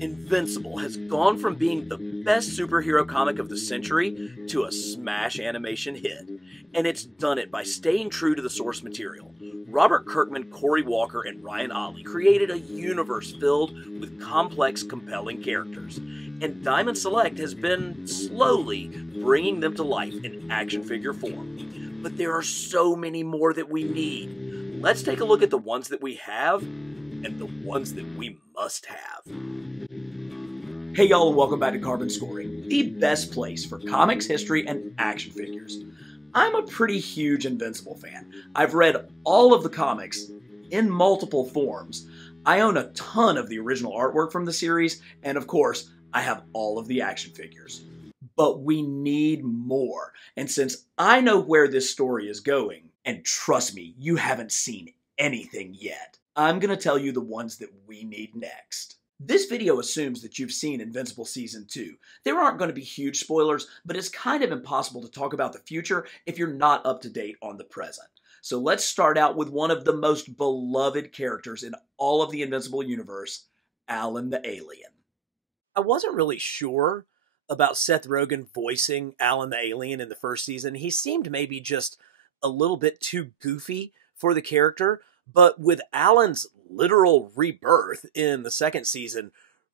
Invincible has gone from being the best superhero comic of the century to a smash animation hit, and it's done it by staying true to the source material. Robert Kirkman, Cory Walker, and Ryan Ottley created a universe filled with complex, compelling characters, and Diamond Select has been slowly bringing them to life in action figure form. But there are so many more that we need. Let's take a look at the ones that we have and the ones that we must have. Hey y'all, and welcome back to Carbon Scoring, the best place for comics, history, and action figures. I'm a pretty huge Invincible fan. I've read all of the comics in multiple forms. I own a ton of the original artwork from the series, and of course, I have all of the action figures. But we need more, and since I know where this story is going, and trust me, you haven't seen anything yet, I'm going to tell you the ones that we need next. This video assumes that you've seen Invincible Season 2. There aren't going to be huge spoilers, but it's kind of impossible to talk about the future if you're not up to date on the present. So let's start out with one of the most beloved characters in all of the Invincible universe, Alan the Alien. I wasn't really sure about Seth Rogen voicing Alan the Alien in the first season. He seemed maybe just a little bit too goofy for the character, but with Alan's literal rebirth in the second season,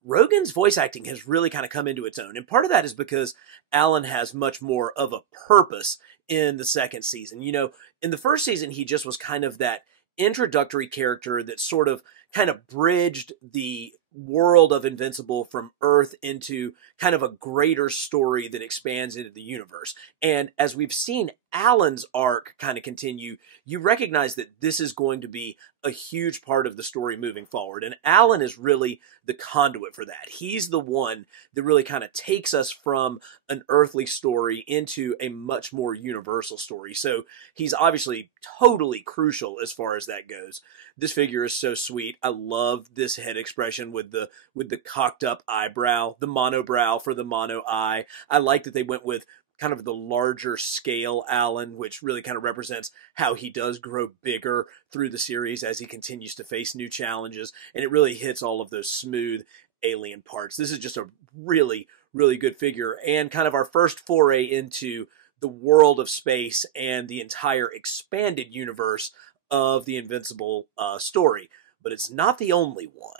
Rogen's voice acting has really kind of come into its own. And part of that is because Alan has much more of a purpose in the second season. You know, in the first season, he just was kind of that introductory character that sort of kind of bridged the world of Invincible from Earth into kind of a greater story that expands into the universe. And as we've seen Alan's arc kind of continue, you recognize that this is going to be a huge part of the story moving forward. And Alan is really the conduit for that. He's the one that really kind of takes us from an earthly story into a much more universal story. So he's obviously totally crucial as far as that goes. This figure is so sweet. I love this head expression with the cocked up eyebrow, the monobrow for the mono eye. I like that they went with kind of the larger scale Alan, which really kind of represents how he does grow bigger through the series as he continues to face new challenges. And it really hits all of those smooth alien parts. This is just a really, really good figure and kind of our first foray into the world of space and the entire expanded universe of the Invincible story. But it's not the only one.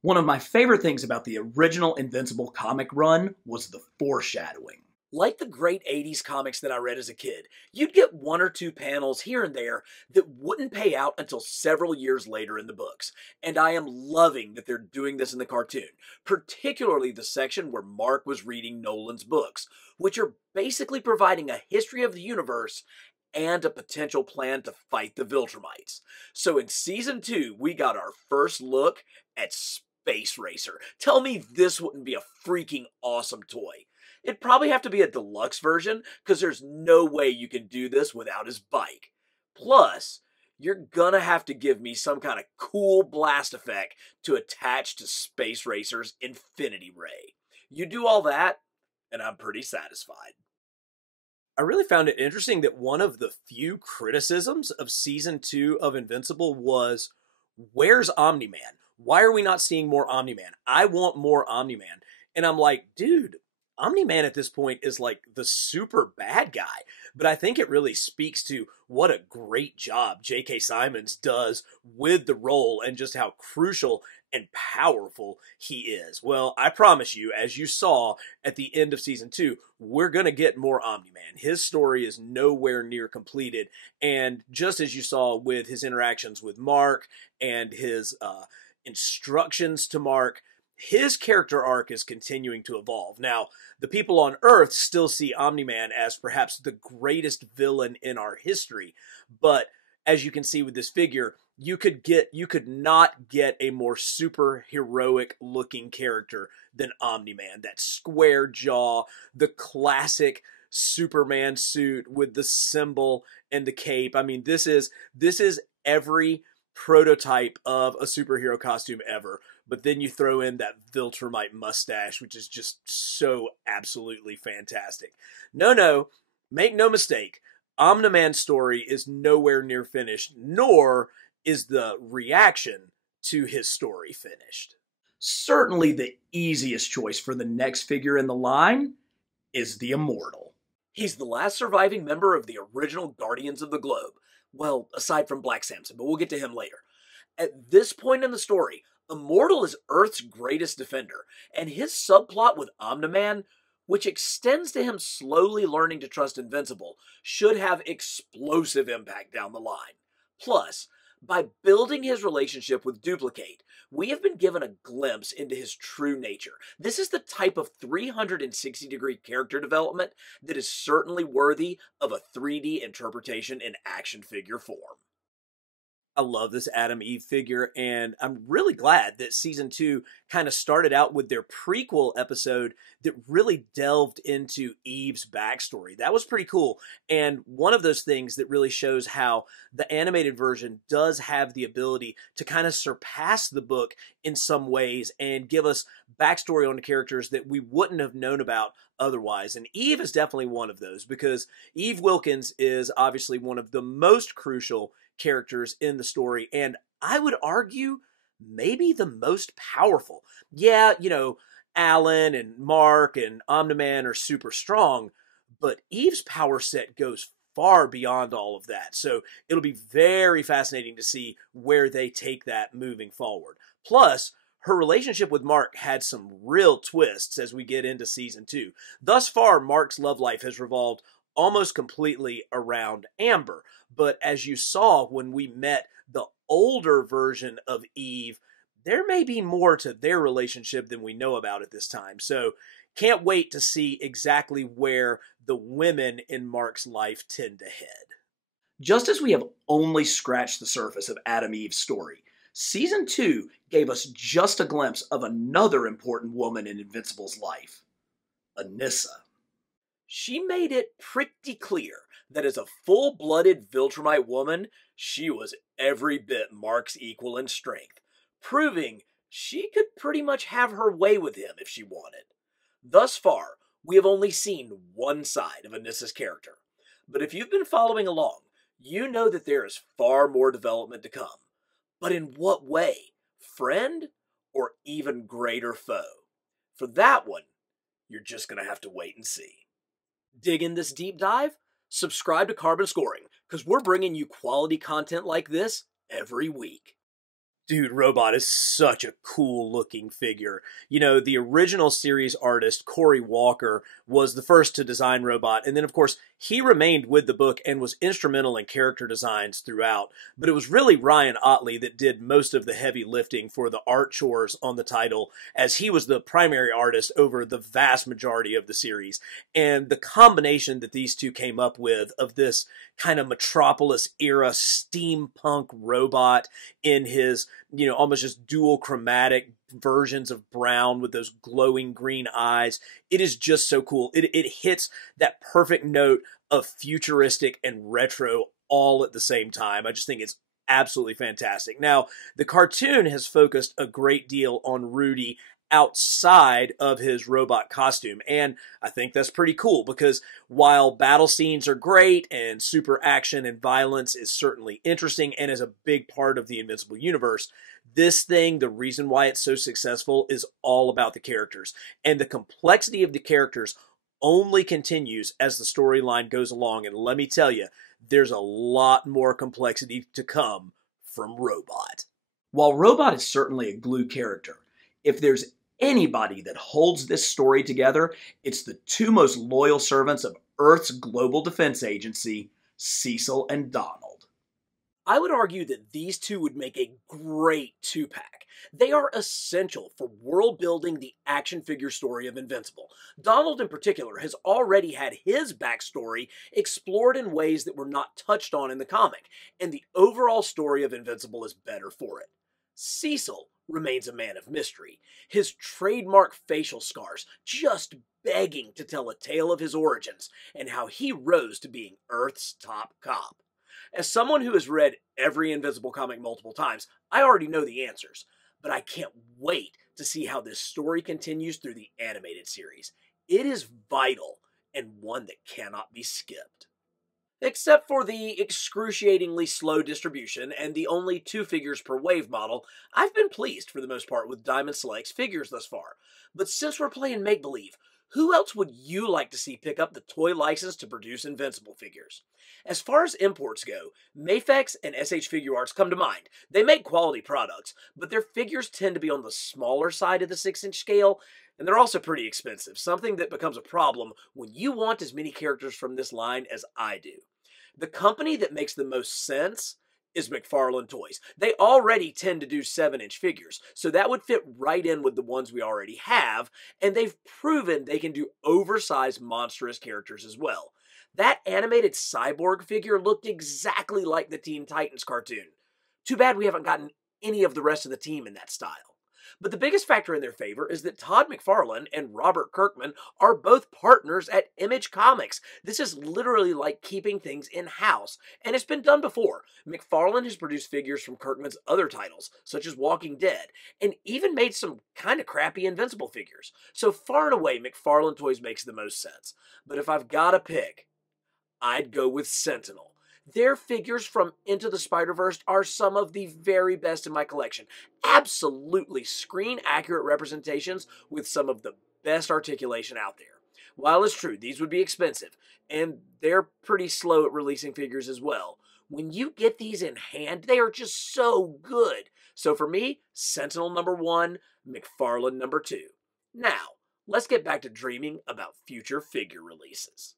One of my favorite things about the original Invincible comic run was the foreshadowing. Like the great 80s comics that I read as a kid, you'd get one or two panels here and there that wouldn't pay out until several years later in the books. And I am loving that they're doing this in the cartoon, particularly the section where Mark was reading Nolan's books, which are basically providing a history of the universe and a potential plan to fight the Viltrumites. So in Season 2, we got our first look at Space Racer. Tell me this wouldn't be a freaking awesome toy. It'd probably have to be a deluxe version, because there's no way you can do this without his bike. Plus, you're gonna have to give me some kind of cool blast effect to attach to Space Racer's Infinity Ray. You do all that, and I'm pretty satisfied. I really found it interesting that one of the few criticisms of Season 2 of Invincible was, where's Omni-Man? Why are we not seeing more Omni-Man? I want more Omni-Man. And I'm like, dude, Omni-Man at this point is like the super bad guy, but I think it really speaks to what a great job J.K. Simmons does with the role and just how crucial and powerful he is. Well, I promise you, as you saw at the end of Season 2, we're going to get more Omni-Man. His story is nowhere near completed, and just as you saw with his interactions with Mark and his instructions to Mark, his character arc is continuing to evolve. Now, the people on Earth still see Omni-Man as perhaps the greatest villain in our history, but as you can see with this figure, you could not get a more superheroic looking character than Omni-Man. That square jaw, the classic Superman suit with the symbol and the cape. I mean, this is every prototype of a superhero costume ever. But then you throw in that Viltrumite mustache, which is just so absolutely fantastic. No, make no mistake. Omni-Man's story is nowhere near finished, nor is the reaction to his story finished. Certainly the easiest choice for the next figure in the line is the Immortal. He's the last surviving member of the original Guardians of the Globe. Well, aside from Black Samson, but we'll get to him later. At this point in the story, Immortal is Earth's greatest defender, and his subplot with Omni-Man, which extends to him slowly learning to trust Invincible, should have explosive impact down the line. Plus, by building his relationship with Duplicate, we have been given a glimpse into his true nature. This is the type of 360-degree character development that is certainly worthy of a 3D interpretation in action figure form. I love this Adam Eve figure, and I'm really glad that season 2 kind of started out with their prequel episode that really delved into Eve's backstory. That was pretty cool, and one of those things that really shows how the animated version does have the ability to kind of surpass the book in some ways and give us backstory on the characters that we wouldn't have known about otherwise. And Eve is definitely one of those, because Eve Wilkins is obviously one of the most crucial characters in the story, and I would argue maybe the most powerful. Yeah, Alan and Mark and Omni-Man are super strong, but Eve's power set goes far beyond all of that. So it'll be very fascinating to see where they take that moving forward. Plus, her relationship with Mark had some real twists as we get into season 2. Thus far, Mark's love life has revolved almost completely around Amber. But as you saw when we met the older version of Eve, there may be more to their relationship than we know about at this time. So can't wait to see exactly where the women in Mark's life tend to head. Just as we have only scratched the surface of Adam Eve's story, season 2 gave us just a glimpse of another important woman in Invincible's life, Anissa. She made it pretty clear that as a full-blooded Viltrumite woman, she was every bit Mark's equal in strength, proving she could pretty much have her way with him if she wanted. Thus far, we have only seen one side of Anissa's character, but if you've been following along, you know that there is far more development to come. But in what way? Friend or even greater foe? For that one, you're just going to have to wait and see. Dig in this deep dive? Subscribe to Carbon Scoring, because we're bringing you quality content like this every week. Dude, Robot is such a cool looking figure. The original series artist, Cory Walker, was the first to design Robot. And then, of course, he remained with the book and was instrumental in character designs throughout. But it was really Ryan Ottley that did most of the heavy lifting for the art chores on the title, as he was the primary artist over the vast majority of the series. And the combination that these two came up with of this kind of Metropolis era steampunk robot in his almost just dual chromatic versions of brown with those glowing green eyes. It is just so cool. It hits that perfect note of futuristic and retro all at the same time. I just think it's absolutely fantastic. Now, the cartoon has focused a great deal on Rudy outside of his robot costume, and I think that's pretty cool, because while battle scenes are great and super action and violence is certainly interesting and is a big part of the Invincible universe, this thing, the reason why it's so successful, is all about the characters, and the complexity of the characters only continues as the storyline goes along. And let me tell you, there's a lot more complexity to come from Robot. While Robot is certainly a glue character, if there's anybody that holds this story together, it's the two most loyal servants of Earth's global defense agency, Cecil and Donald. I would argue that these two would make a great two-pack. They are essential for world-building the action figure story of Invincible. Donald in particular has already had his backstory explored in ways that were not touched on in the comic, and the overall story of Invincible is better for it. Cecil remains a man of mystery, his trademark facial scars just begging to tell a tale of his origins and how he rose to being Earth's top cop. As someone who has read every Invincible comic multiple times, I already know the answers, but I can't wait to see how this story continues through the animated series. It is vital and one that cannot be skipped. Except for the excruciatingly slow distribution and the only 2 figures per wave model, I've been pleased for the most part with Diamond Select's figures thus far. But since we're playing make-believe, who else would you like to see pick up the toy license to produce Invincible figures? As far as imports go, Mafex and SH Figure Arts come to mind. They make quality products, but their figures tend to be on the smaller side of the 6-inch scale, and they're also pretty expensive, something that becomes a problem when you want as many characters from this line as I do. The company that makes the most sense is McFarlane Toys. They already tend to do 7-inch figures, so that would fit right in with the ones we already have, and they've proven they can do oversized monstrous characters as well. That animated cyborg figure looked exactly like the Teen Titans cartoon. Too bad we haven't gotten any of the rest of the team in that style. But the biggest factor in their favor is that Todd McFarlane and Robert Kirkman are both partners at Image Comics. This is literally like keeping things in-house, and it's been done before. McFarlane has produced figures from Kirkman's other titles, such as Walking Dead, and even made some kind of crappy Invincible figures. So far and away, McFarlane Toys makes the most sense. But if I've got to pick, I'd go with Sentinel. Their figures from Into the Spider-Verse are some of the very best in my collection. Absolutely screen-accurate representations with some of the best articulation out there. While it's true, these would be expensive, and they're pretty slow at releasing figures as well. When you get these in hand, they are just so good. So for me, Sentinel #1, McFarlane #2. Now, let's get back to dreaming about future figure releases.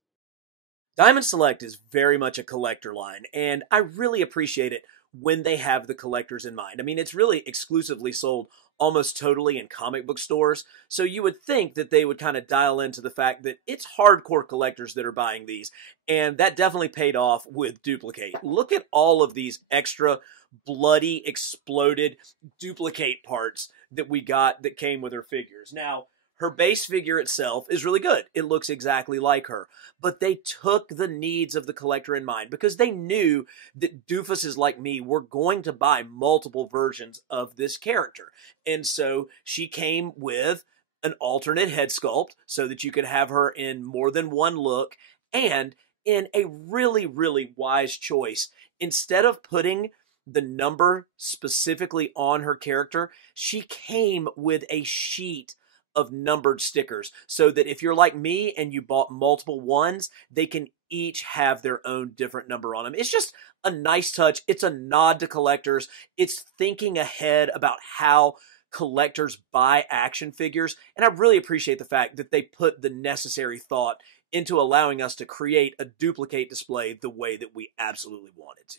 Diamond Select is very much a collector line, and I really appreciate it when they have the collectors in mind. I mean, it's really exclusively sold almost totally in comic book stores, so you would think that they would kind of dial into the fact that it's hardcore collectors that are buying these, and that definitely paid off with Duplicate. Look at all of these extra bloody, exploded Duplicate parts that we got that came with her figures. Now, her base figure itself is really good. It looks exactly like her. But they took the needs of the collector in mind because they knew that doofuses like me were going to buy multiple versions of this character. And so she came with an alternate head sculpt so that you could have her in more than one look, and in a really, really wise choice. Instead of putting the number specifically on her character, she came with a sheet of numbered stickers so that if you're like me and you bought multiple ones, they can each have their own different number on them. It's just a nice touch. It's a nod to collectors. It's thinking ahead about how collectors buy action figures. And I really appreciate the fact that they put the necessary thought into allowing us to create a Duplicate display the way that we absolutely wanted to.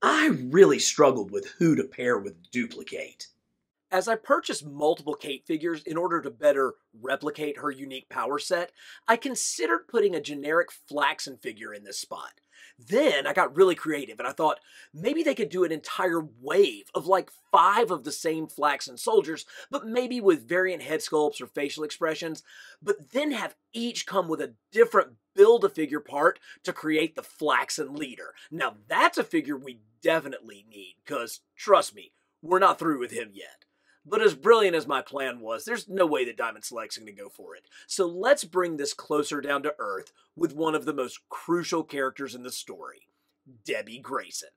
I really struggled with who to pair with Duplicate. As I purchased multiple Kate figures in order to better replicate her unique power set, I considered putting a generic Flaxen figure in this spot. Then I got really creative and I thought maybe they could do an entire wave of like 5 of the same Flaxen soldiers, but maybe with variant head sculpts or facial expressions, but then have each come with a different Build-A-Figure part to create the Flaxen leader. Now that's a figure we definitely need, because trust me, we're not through with him yet. But as brilliant as my plan was, there's no way that Diamond Select's going to go for it. So let's bring this closer down to earth with one of the most crucial characters in the story, Debbie Grayson.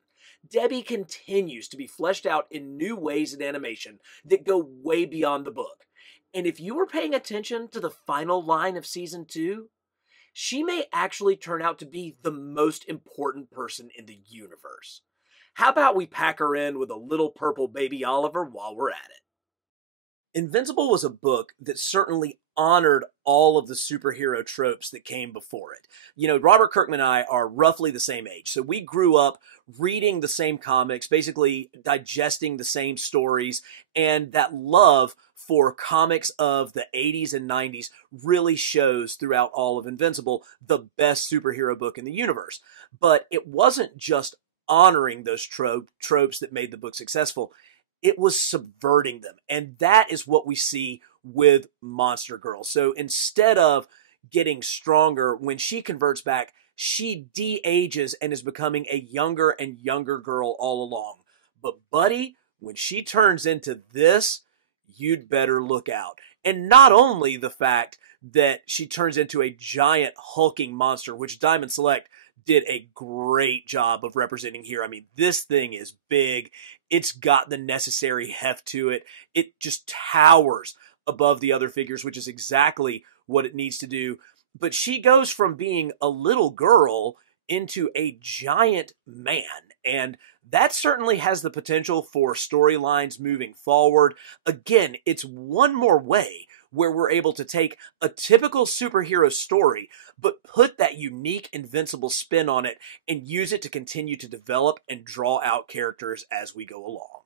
Debbie continues to be fleshed out in new ways in animation that go way beyond the book. And if you were paying attention to the final line of Season 2, she may actually turn out to be the most important person in the universe. How about we pack her in with a little purple baby Oliver while we're at it? Invincible was a book that certainly honored all of the superhero tropes that came before it. You know, Robert Kirkman and I are roughly the same age, so we grew up reading the same comics, basically digesting the same stories, and that love for comics of the 80s and 90s really shows throughout all of Invincible, the best superhero book in the universe. But it wasn't just honoring those tropes that made the book successful. It was subverting them. And that is what we see with Monster Girl. So instead of getting stronger, when she converts back, she de-ages and is becoming a younger and younger girl all along. But buddy, when she turns into this, you'd better look out. And not only the fact that she turns into a giant hulking monster, which Diamond Select did a great job of representing here. I mean, this thing is big. It's got the necessary heft to it. It just towers above the other figures, which is exactly what it needs to do. But she goes from being a little girl into a giant man, and that certainly has the potential for storylines moving forward. Again, it's one more way where we're able to take a typical superhero story, but put that unique Invincible spin on it and use it to continue to develop and draw out characters as we go along.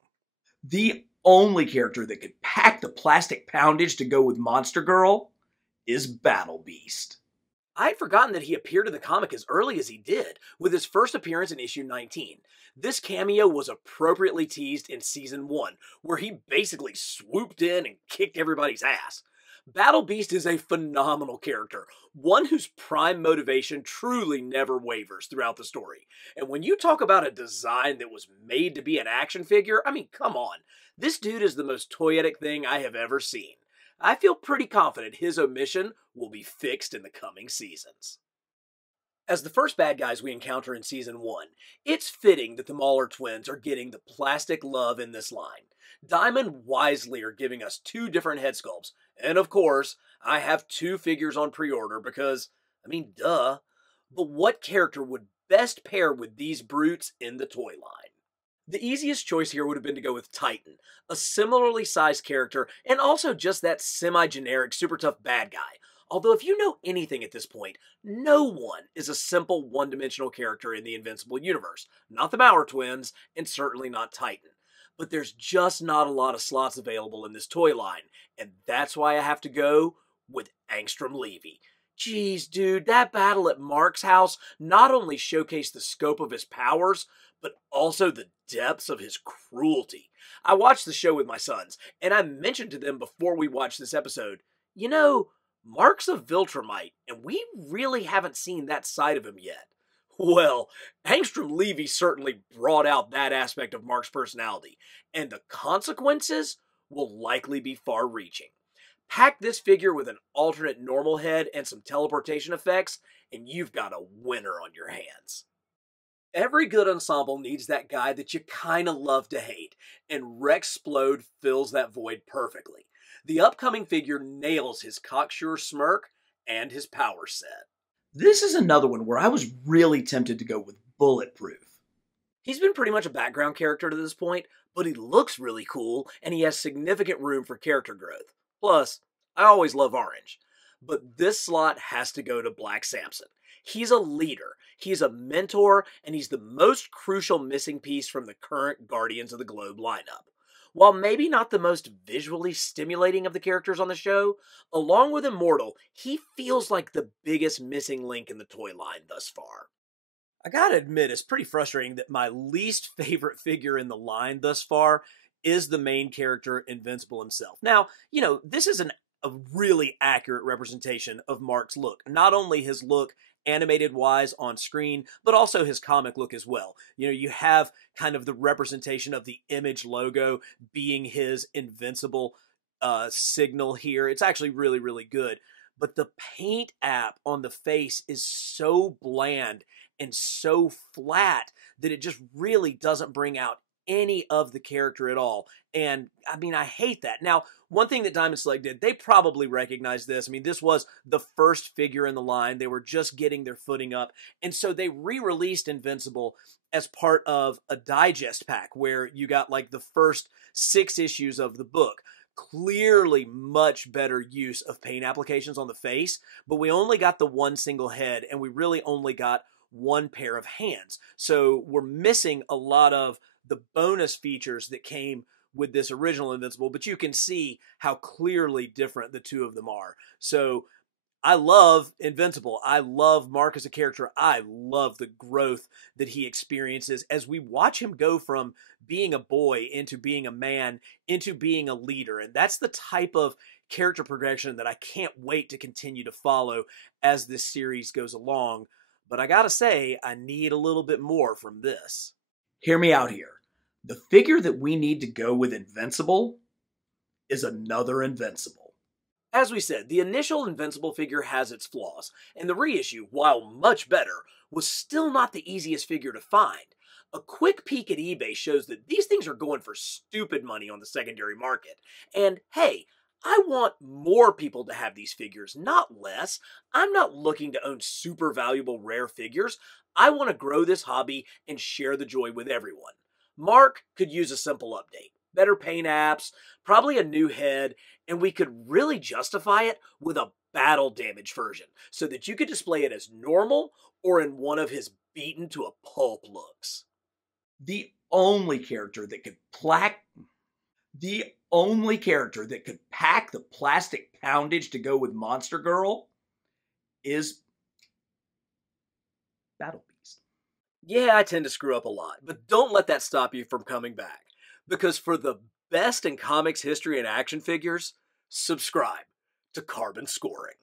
The only character that could pack the plastic poundage to go with Monster Girl is Battle Beast. I'd forgotten that he appeared in the comic as early as he did, with his first appearance in issue 19. This cameo was appropriately teased in season 1, where he basically swooped in and kicked everybody's ass. Battle Beast is a phenomenal character, one whose prime motivation truly never wavers throughout the story. And when you talk about a design that was made to be an action figure, I mean, come on. This dude is the most toyetic thing I have ever seen. I feel pretty confident his omission will be fixed in the coming seasons. As the first bad guys we encounter in Season 1, it's fitting that the Mauler twins are getting the plastic love in this line. Diamond wisely are giving us 2 different head sculpts, and of course, I have 2 figures on pre-order because, I mean, duh. But what character would best pair with these brutes in the toy line? The easiest choice here would have been to go with Titan, a similarly sized character, and also just that semi-generic super tough bad guy. Although if you know anything at this point, no one is a simple one-dimensional character in the Invincible universe. Not the Mauler twins, and certainly not Titan. But there's just not a lot of slots available in this toy line, and that's why I have to go with Angstrom Levy. Jeez, dude, that battle at Mark's house not only showcased the scope of his powers, but also the depths of his cruelty. I watched the show with my sons, and I mentioned to them before we watched this episode, you know, Mark's a Viltrumite, and we really haven't seen that side of him yet. Well, Angstrom Levy certainly brought out that aspect of Mark's personality, and the consequences will likely be far-reaching. Pack this figure with an alternate normal head and some teleportation effects, and you've got a winner on your hands. Every good ensemble needs that guy that you kinda love to hate, and Rexplode fills that void perfectly. The upcoming figure nails his cocksure smirk and his power set. This is another one where I was really tempted to go with Bulletproof. He's been pretty much a background character to this point, but he looks really cool, and he has significant room for character growth. Plus, I always love orange. But this slot has to go to Black Samson. He's a leader, he's a mentor, and he's the most crucial missing piece from the current Guardians of the Globe lineup. While maybe not the most visually stimulating of the characters on the show, along with Immortal, he feels like the biggest missing link in the toy line thus far. I gotta admit, it's pretty frustrating that my least favorite figure in the line thus far is the main character, Invincible himself. Now, you know, this is a really accurate representation of Mark's look. Not only his look animated-wise on screen, but also his comic look as well. You know, you have kind of the representation of the Image logo being his Invincible signal here. It's actually really, really good. But the paint app on the face is so bland and so flat that it just really doesn't bring out any of the character at all. And I mean, I hate that. Now, one thing that Diamond Select did, they probably recognized this. I mean, this was the first figure in the line. They were just getting their footing up. And so they re-released Invincible as part of a digest pack where you got like the first 6 issues of the book. Clearly much better use of paint applications on the face, but we only got the one single head and we really only got one pair of hands. So we're missing a lot of the bonus features that came with this original Invincible, but you can see how clearly different the two of them are. So I love Invincible. I love Mark as a character. I love the growth that he experiences as we watch him go from being a boy into being a man into being a leader. And that's the type of character progression that I can't wait to continue to follow as this series goes along. But I gotta say, I need a little bit more from this. Hear me out here. The figure that we need to go with Invincible is another Invincible. As we said, the initial Invincible figure has its flaws, and the reissue, while much better, was still not the easiest figure to find. A quick peek at eBay shows that these things are going for stupid money on the secondary market. And hey, I want more people to have these figures, not less. I'm not looking to own super valuable rare figures. I want to grow this hobby and share the joy with everyone. Mark could use a simple update, better paint apps, probably a new head, and we could really justify it with a battle damage version so that you could display it as normal or in one of his beaten to a pulp looks. The only character that could pack the plastic poundage to go with Monster Girl is Battle Beast. Yeah, I tend to screw up a lot, but don't let that stop you from coming back. Because for the best in comics history and action figures, subscribe to Carbon Scoring.